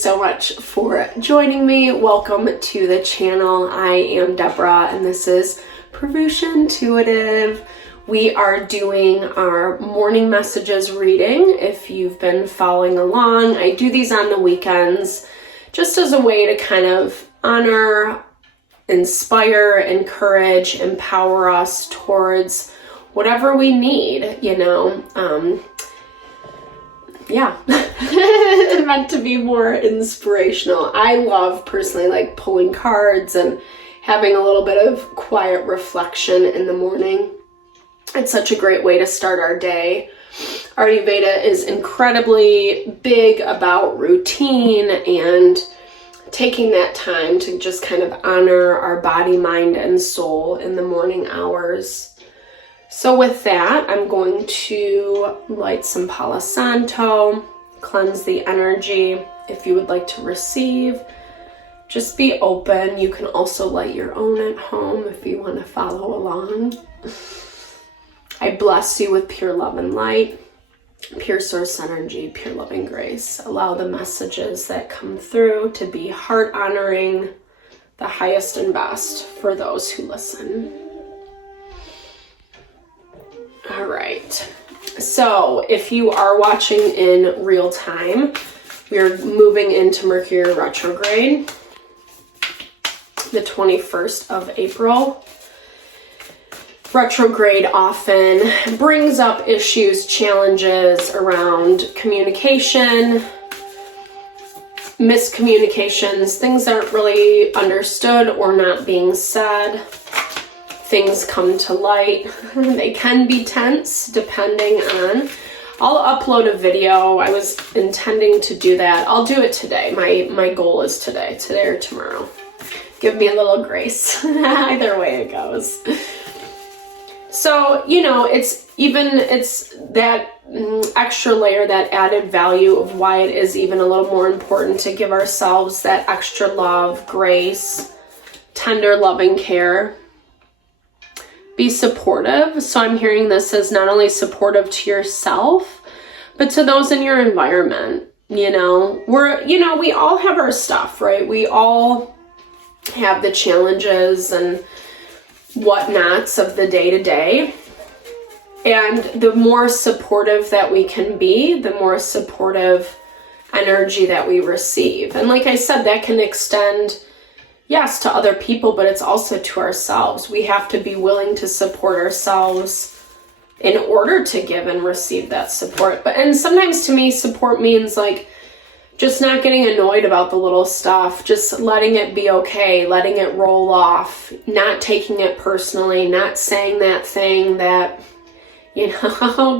so much for joining me. Welcome to the channel. I am Deborah and this is Purusha Intuitive. We are doing our morning messages reading. If you've been following along, I do these on the weekends just as a way to kind of honor, inspire, encourage, empower us towards whatever we need, meant to be more inspirational. I love personally like pulling cards and having a little bit of quiet reflection in the morning. It's such a great way to start our day. Ayurveda is incredibly big about routine and taking that time to just kind of honor our body, mind, and soul in the morning hours. So with that, I'm going to light some Palo Santo, cleanse the energy. If you would like to receive, just be open. You can also light your own at home if you want to follow along. I bless you with pure love and light, pure source energy, pure loving grace. Allow the messages that come through to be heart honoring, the highest and best for those who listen. All right, so if you are watching in real time, we are moving into Mercury retrograde, the 21st of April. Retrograde often brings up issues, challenges around communication, miscommunications, things that aren't really understood or not being said. Things come to light. They can be tense depending on. I'll upload a video. I was intending to do that. I'll do it today. My goal is today or tomorrow. Give me a little grace. Either way it goes. So, it's that extra layer, that added value of why it is even a little more important to give ourselves that extra love, grace, tender, loving care. Be supportive. So I'm hearing this as not only supportive to yourself, but to those in your environment. We all have our stuff, right? We all have the challenges and whatnots of the day-to-day. And the more supportive that we can be, the more supportive energy that we receive. And like I said, that can extend, yes, to other people, but it's also to ourselves. We have to be willing to support ourselves in order to give and receive that support. And sometimes to me, support means like just not getting annoyed about the little stuff, just letting it be okay, letting it roll off, not taking it personally, not saying that thing that,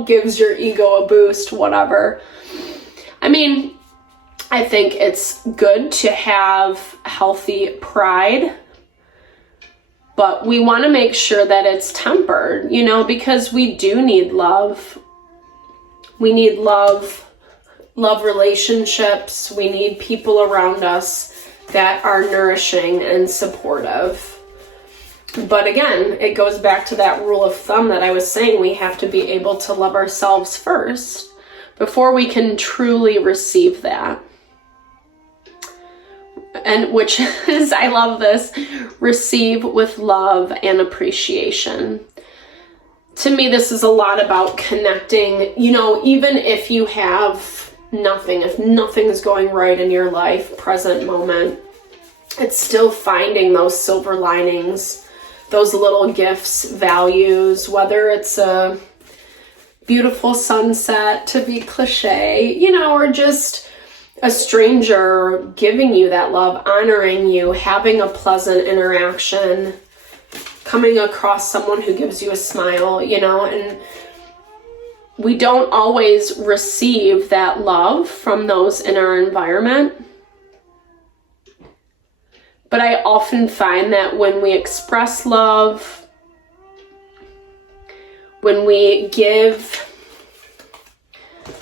gives your ego a boost, whatever. I think it's good to have healthy pride, but we want to make sure that it's tempered, because we do need love. We need love relationships. We need people around us that are nourishing and supportive. But again, it goes back to that rule of thumb that I was saying. We have to be able to love ourselves first before we can truly receive that. And which is, I love this, receive with love and appreciation. To me, this is a lot about connecting, even if you have nothing, if nothing's going right in your life, present moment, it's still finding those silver linings, those little gifts, values, whether it's a beautiful sunset, to be cliche, or just a stranger giving you that love, honoring you, having a pleasant interaction, coming across someone who gives you a smile, and we don't always receive that love from those in our environment. But I often find that when we express love, when we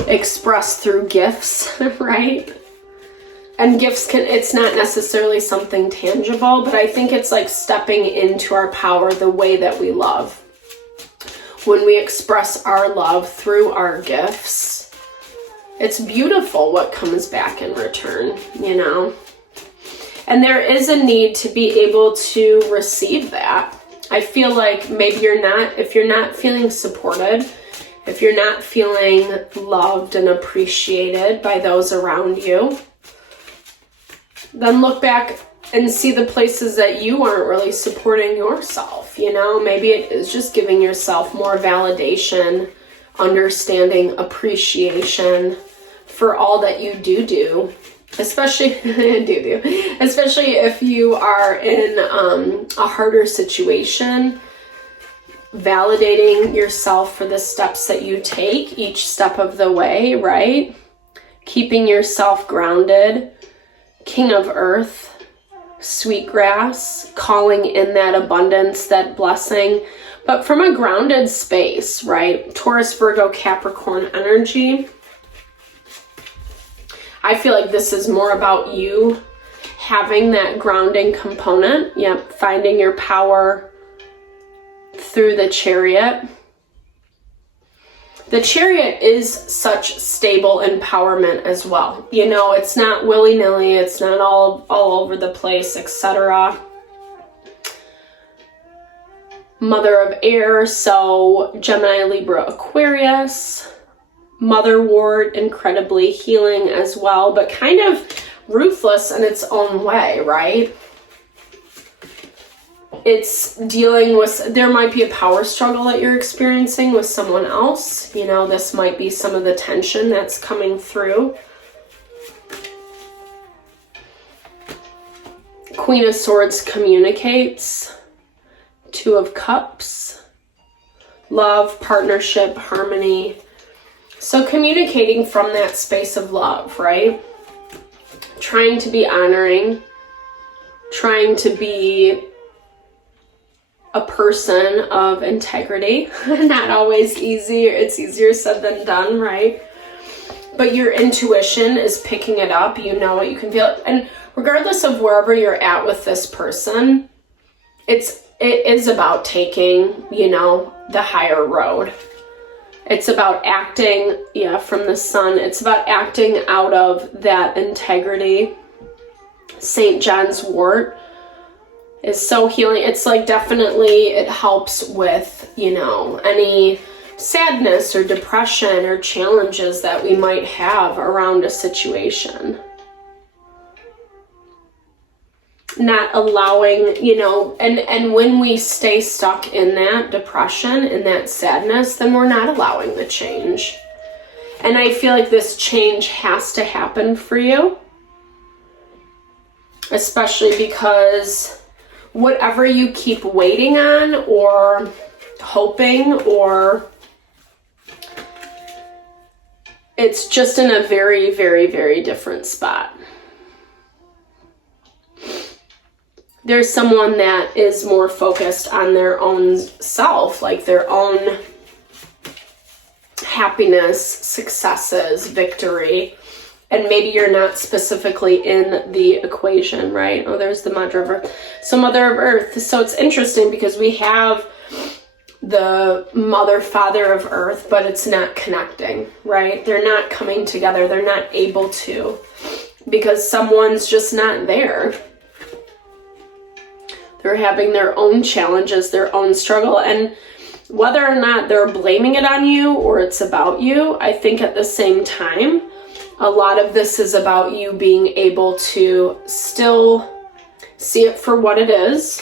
express through gifts, right? And gifts it's not necessarily something tangible, but I think it's like stepping into our power the way that we love. When we express our love through our gifts, It's beautiful what comes back in return, you know? And there is a need to be able to receive that. I feel like maybe if you're not feeling supported, if you're not feeling loved and appreciated by those around you, then look back and see the places that you aren't really supporting yourself, you know? Maybe it is just giving yourself more validation, understanding, appreciation for all that you do. Especially especially if you are in a harder situation, validating yourself for the steps that you take each step of the way, right? Keeping yourself grounded, King of Earth, sweetgrass, calling in that abundance, that blessing, but from a grounded space, right? Taurus, Virgo, Capricorn energy. I feel like this is more about you having that grounding component. Yep, finding your power through the Chariot. The Chariot is such stable empowerment as well. You know, it's not willy-nilly, it's not all over the place, etc. Mother of air, so Gemini, Libra, Aquarius. Motherwort, incredibly healing as well, but kind of ruthless in its own way, right? It's dealing with, there might be a power struggle that you're experiencing with someone else. You know, this might be some of the tension that's coming through. Queen of Swords communicates. Two of Cups. Love, partnership, harmony. So communicating from that space of love, right? Trying to be honoring, trying to be a person of integrity. Not always easy. It's easier said than done, right? But your intuition is picking it up. You know what you can feel. And regardless of wherever you're at with this person, it is about taking, you know, the higher road. It's about acting, from the sun. It's about acting out of that integrity. St. John's wort is so healing. It's like definitely it helps with, you know, any sadness or depression or challenges that we might have around a situation. Not allowing, you know, and when we stay stuck in that depression, in that sadness, then we're not allowing the change. And I feel like this change has to happen for you, especially because whatever you keep waiting on or hoping, or it's just in a very, very, very different spot. There's someone that is more focused on their own self, like their own happiness, successes, victory. And maybe you're not specifically in the equation, right? Oh, there's the Mother of Earth. So Mother of Earth. So it's interesting because we have the Mother, Father of Earth, but it's not connecting, right? They're not coming together. They're not able to because someone's just not there. They're having their own challenges, their own struggle, and whether or not they're blaming it on you or it's about you, I think at the same time, a lot of this is about you being able to still see it for what it is,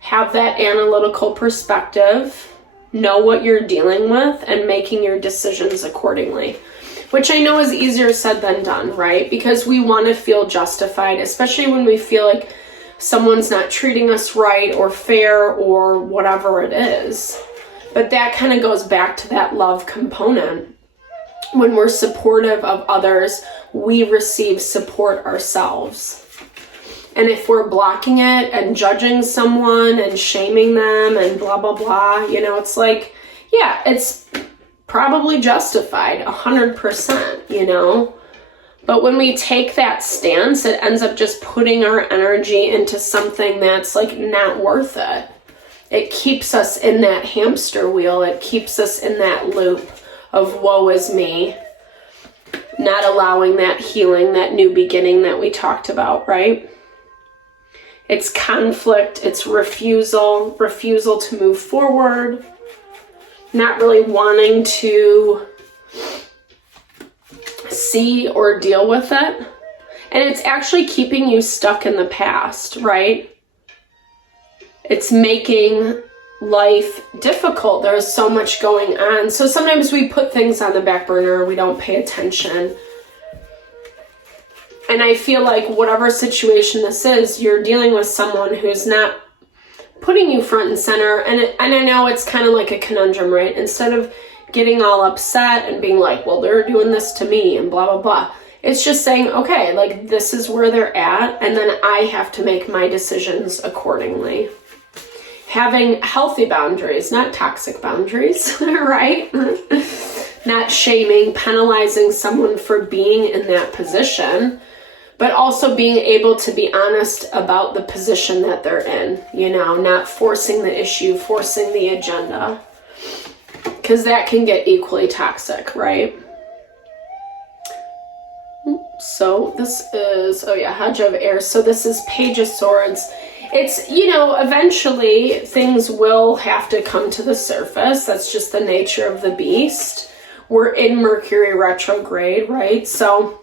have that analytical perspective, know what you're dealing with, and making your decisions accordingly. Which I know is easier said than done, right? Because we want to feel justified, especially when we feel like someone's not treating us right or fair or whatever it is. But that kind of goes back to that love component. When we're supportive of others, we receive support ourselves. And if we're blocking it and judging someone and shaming them and blah, blah, blah, you know, it's like, yeah, it's probably justified 100%, you know. But when we take that stance, it ends up just putting our energy into something that's like not worth it. It keeps us in that hamster wheel. It keeps us in that loop of woe is me. not allowing that healing, that new beginning that we talked about, right? It's conflict, it's refusal to move forward, not really wanting to see or deal with it. And it's actually keeping you stuck in the past, right? It's making life difficult. There's so much going on. So sometimes we put things on the back burner, we don't pay attention. And I feel like whatever situation this is, you're dealing with someone who's not putting you front and center. And I know it's kind of like a conundrum, right? Instead of getting all upset and being like, well, they're doing this to me and blah, blah, blah. It's just saying, okay, like this is where they're at. And then I have to make my decisions accordingly. Having healthy boundaries, not toxic boundaries, right? Not shaming, penalizing someone for being in that position, but also being able to be honest about the position that they're in, you know, not forcing the issue, forcing the agenda, because that can get equally toxic, right? So this is, Hedge of Air. So this is Page of Swords. It's, you know, eventually things will have to come to the surface. That's just the nature of the beast. We're in Mercury retrograde, right? So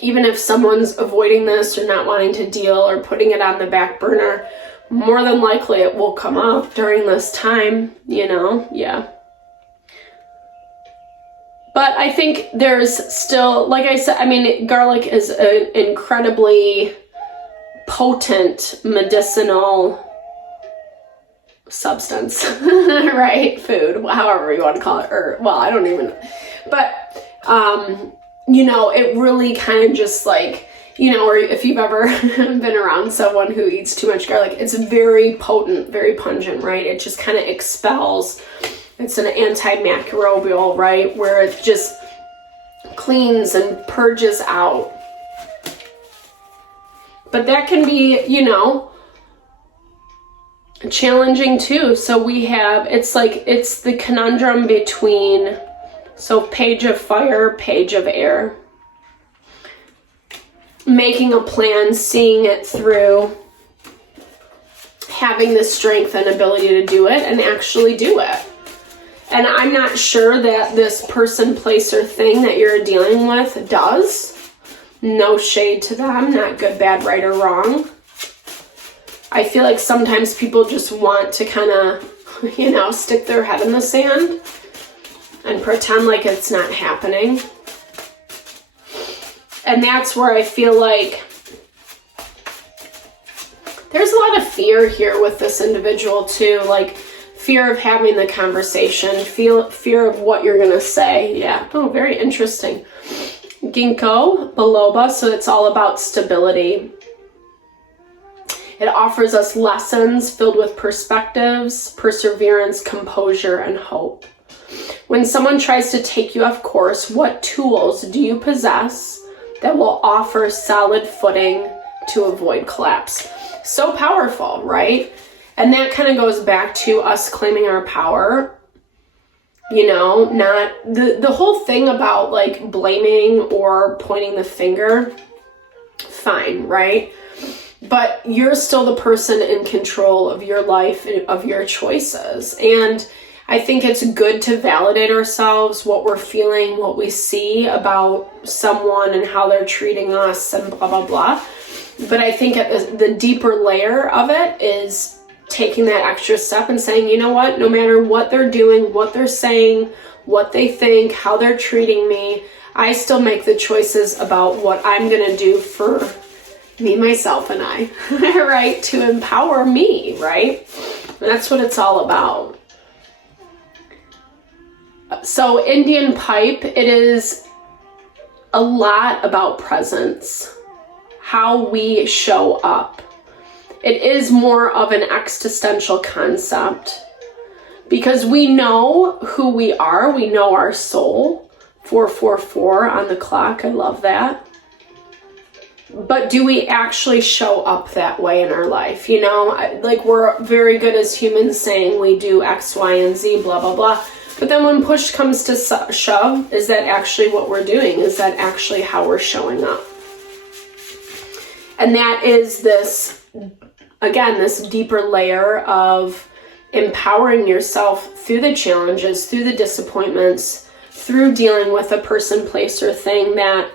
even if someone's avoiding this or not wanting to deal or putting it on the back burner, more than likely it will come up during this time, you know? Yeah. But I think there's still, like I said, I mean, garlic is an incredibly potent medicinal substance, right? Food, however you want to call it, or, well, I don't even, but, you know, it really kind of just like, you know, or if you've ever been around someone who eats too much garlic, it's very potent, very pungent, right? It just kind of expels. It's an antimicrobial, right? Where it just cleans and purges out. But that can be, you know, challenging too. So we have, it's like, it's the conundrum between, so Page of Fire, Page of Air. Making a plan, seeing it through, having the strength and ability to do it and actually do it. And I'm not sure that this person, place, or thing that you're dealing with does. No shade to them, not good, bad, right, or wrong. I feel like sometimes people just want to kind of, you know, stick their head in the sand and pretend like it's not happening. And that's where I feel like there's a lot of fear here with this individual too, like fear of having the conversation, fear of what you're gonna say. Yeah, oh, very interesting. Ginkgo biloba, so it's all about stability. It offers us lessons filled with perspectives, perseverance, composure, and hope. When someone tries to take you off course, what tools do you possess that will offer solid footing to avoid collapse? So powerful, right? And that kind of goes back to us claiming our power. You know, not the whole thing about like blaming or pointing the finger, fine, right? But you're still the person in control of your life, of your choices. And I think it's good to validate ourselves, what we're feeling, what we see about someone and how they're treating us and blah, blah, blah. But I think at the deeper layer of it is taking that extra step and saying, you know what, no matter what they're doing, what they're saying, what they think, how they're treating me, I still make the choices about what I'm going to do for me, myself, and I, right? To empower me, right? And that's what it's all about. So Indian pipe, it is a lot about presence, how we show up. It is more of an existential concept because we know who we are. We know our soul. 444 on the clock. I love that. But do we actually show up that way in our life? You know, like we're very good as humans saying we do X, Y, and Z, blah, blah, blah. But then when push comes to shove, is that actually what we're doing? Is that actually how we're showing up? And that is this, again, this deeper layer of empowering yourself through the challenges, through the disappointments, through dealing with a person, place, or thing that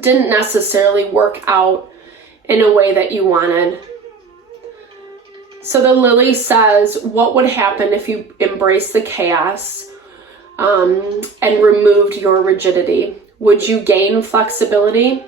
didn't necessarily work out in a way that you wanted. So the Lily says, what would happen if you embraced the chaos and removed your rigidity? Would you gain flexibility?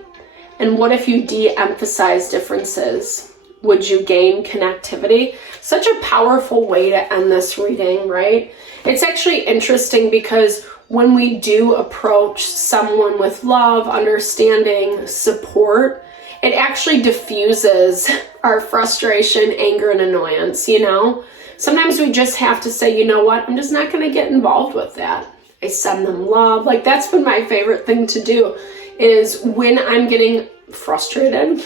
And what if you de-emphasize differences? Would you gain connectivity? Such a powerful way to end this reading, right? It's actually interesting because when we do approach someone with love, understanding, support, it actually diffuses our frustration, anger, and annoyance, you know? Sometimes we just have to say, you know what? I'm just not going to get involved with that. I send them love. Like, that's been my favorite thing to do, is when I'm getting frustrated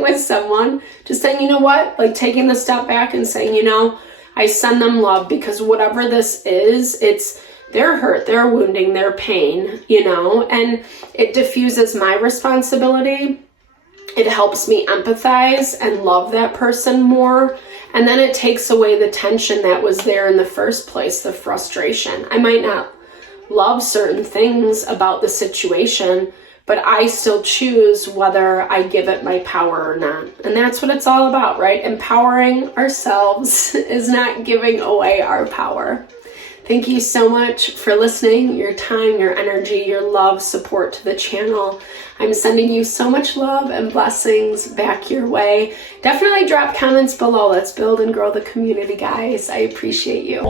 with someone, just saying, you know what? Like, taking the step back and saying, you know, I send them love, because whatever this is, it's their hurt, their wounding, their pain, you know, and it diffuses my responsibility. It helps me empathize and love that person more. And then it takes away the tension that was there in the first place, the frustration. I might not love certain things about the situation, but I still choose whether I give it my power or not. And that's what it's all about, right? Empowering ourselves is not giving away our power. Thank you so much for listening, your time, your energy, your love, support to the channel. I'm sending you so much love and blessings back your way. Definitely drop comments below. Let's build and grow the community, guys. I appreciate you.